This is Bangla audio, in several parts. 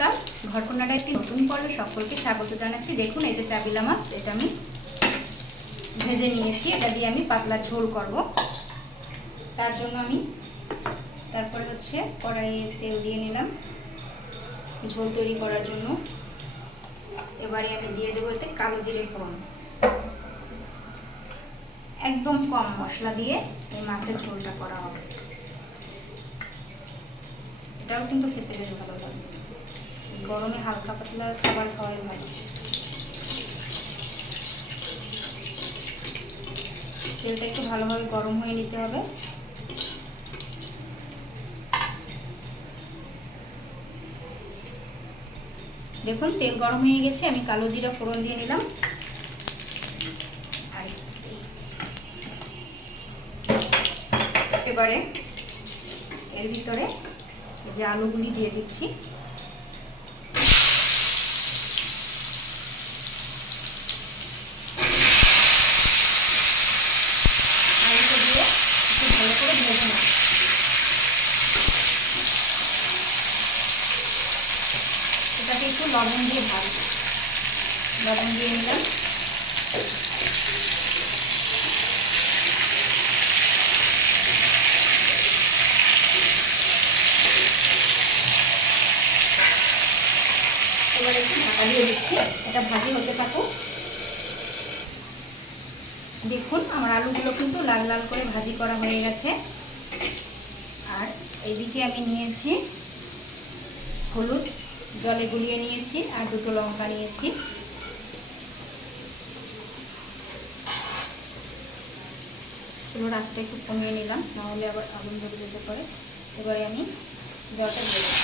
নমস্কার, ঘরকন্যার একটি নতুন পর্বে সকলকে স্বাগত জানাচ্ছি। দেখুন এই যে চাবিলা মাছ, এটা আমি ভেজে নিয়েছি। এটা দিয়ে আমি পাতলা ঝোল করব। তার জন্য আমি তারপরে হচ্ছে কড়াইয়ে তেল দিয়ে নিলাম ঝোল তৈরি করার জন্য। এবারে আমি দিয়ে দেবো এতে কালো জিরে ফোড়ন। একদম কম মশলা দিয়ে এই মাছের ঝোলটা করা হবে। এটাও কিন্তু খেতে বেশ ভালো লাগে। গরমে হালকা পাতলা খাবার খাওয়াই ভালো। তেলটা একটু ভালোভাবে গরম হয়ে নিতে হবে। দেখুন তেল গরম হয়ে গেছে, আমি কালো জিরা ফোড়ন দিয়ে নিলাম। এবারে এর ভিতরে যে আলুগুলি দিয়ে দিচ্ছি। আলুটা দিয়ে একটু ভালো করে ভেজে নেব। এটাকে একটু লবণ দিয়ে ভাজবো। লবণ দিয়ে নিলাম। এবার একটু ঢাকা দিয়ে দিচ্ছি, এটা ভাজি হতে থাকুক। দেখুন আমার আলুগুলো কিন্তু লাল লাল করে ভাজি করা হয়ে গেছে। আর এইদিকে আমি নিয়েছি হলুদ, জলে গুলিয়ে নিয়েছি, আর দুটো লঙ্কা নিয়েছি। চুলোর আঁচটা একটু কমিয়ে নিলাম, নাহলে আবার আগুন ধরে যেতে পারে। এবারে আমি জলটা দিয়ে দেব।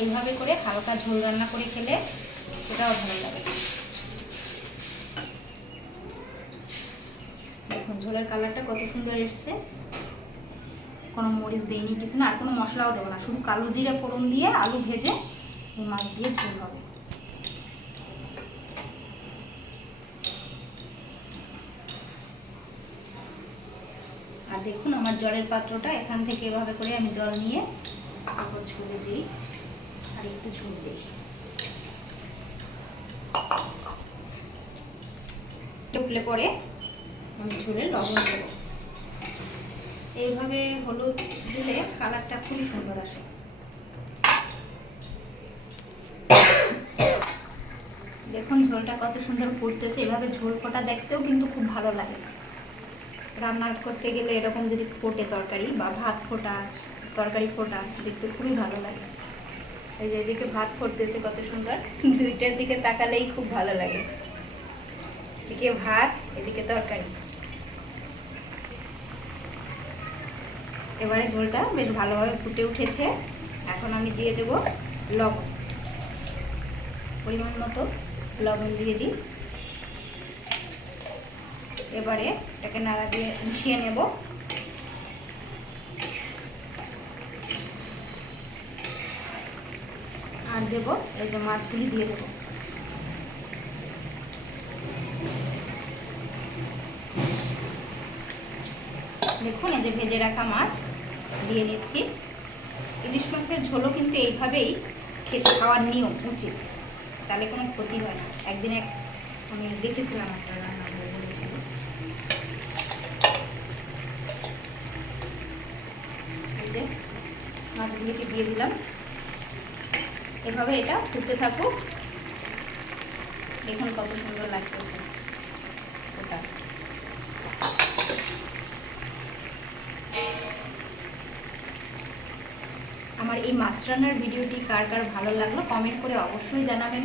এইভাবে করে হালকা ঝোল রান্না করে খেলে সেটাও ভালো লাগে। দেখুন ঝোলের কালারটা কত সুন্দর এসছে। কোনো মরিচ দেইনি, কিছু না, আর কোনো মশলাও দেবো না। শুধু কালো জিরে ফোড়ন দিয়ে আলু ভেজে এই মাছ দিয়ে ঝোল হবে। আর দেখুন আমার জলের পাত্রটা, এখান থেকে এভাবে করে আমি জল নিয়ে তারপর ঝোলে দিই আর একটু ঝোল দিই। উঠলে পরে আমি ঝোলে লবণ দেবো। এইভাবে হলুদ দিলে কালারটা খুবই সুন্দর আসে। দেখুন ঝোলটা কত সুন্দর ফুটতেছে। এভাবে ঝোল ফোটা দেখতেও কিন্তু খুব ভালো লাগে। রান্না করতে গেলে এরকম যদি ফোটে তরকারি বা ভাত ফোটা, তরকারি ফোটা, দেখতে খুবই ভালো লাগে। এই যে এদিকে ভাত ফুটতেছে কত সুন্দর, দুইটার দিকে তাকালেই খুব ভালো লাগে। এদিকে ভাত, এদিকে তরকারি। এবারে ঝোলটা বেশ ভালোভাবে ফুটে উঠেছে। এখন আমি দিয়ে দেব লবণ। পরিমাণ মতো লবণ দিয়ে দিই। এবারে এটাকে নাড়া দিয়ে মিশিয়ে নেব। আর দেব এই যে মাছগুলি দিয়ে দেব। দেখুন এই যে ভেজে রাখা মাছ দিয়ে নিচ্ছি। ইলিশ মাছের ঝোলও কিন্তু এইভাবেই খেতে খাওয়ার নিয়ম উচিত, তাহলে কোনো ক্ষতি হয় না। একদিন আমি দেখেছিলাম একটা রান্না করে বলেছিল। এই যে মাছগুলিকে দিয়ে দিলাম। এভাবে এটা ফুটতে থাকুক। দেখুন কত সুন্দর লাগতেছে ওটা। আমার এই মাছ রান্নার ভিডিওটি কার কার ভালো লাগলো কমেন্ট করে অবশ্যই জানাবেন।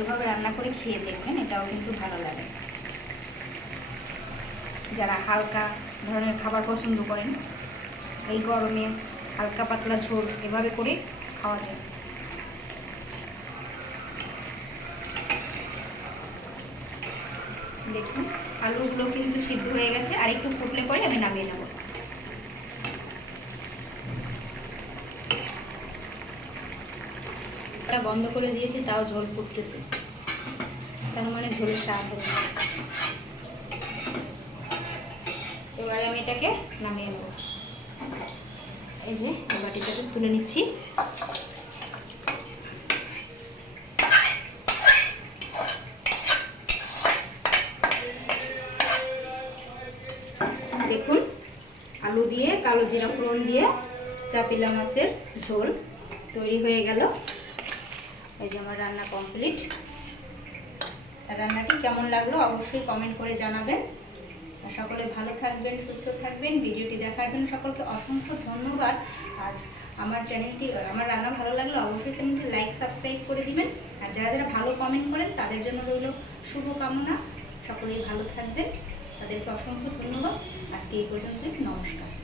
এভাবে রান্না করে খেয়ে দেখবেন, এটাও কিন্তু ভালো লাগে। যারা হালকা ধরনের খাবার পছন্দ করেন, এই গরমে হালকা পাতলা ঝোল এভাবে করে খাওয়া যায়। দেখুন আলুগুলো কিন্তু সিদ্ধ হয়ে গেছে, আর একটু ফুটলে পরে আমি নামিয়ে নেব। বন্ধ করে দিয়েছি, তাও ঝোল ফুটতেছে, তার মানে ঝোলের স্বাদ হবে। এবারে আমি এটাকে নামিয়ে নেব। এই যে বাটিটাকে তুলে নিচ্ছি। দেখুন আলু দিয়ে কালো জিরা ফোড়ন দিয়ে চাপিলা মাছের ঝোল তৈরি হয়ে গেল। এই যে আমার রান্না কমপ্লিট। রান্নাটি কেমন লাগলো অবশ্যই কমেন্ট করে জানাবেন। সকলে ভালো থাকবেন, সুস্থ থাকবেন। ভিডিওটি দেখার জন্য সকলকে অসংখ্য ধন্যবাদ। আর আমার চ্যানেলটি, আমার রান্না ভালো লাগলে অবশ্যই চ্যানেলটি লাইক সাবস্ক্রাইব করে দিবেন। আর যারা যারা ভালো কমেন্ট করেন তাদের জন্য রইল শুভকামনা। সকলেই ভালো থাকবেন, তাদেরকে অসংখ্য ধন্যবাদ। আজকে এই পর্যন্তই, নমস্কার।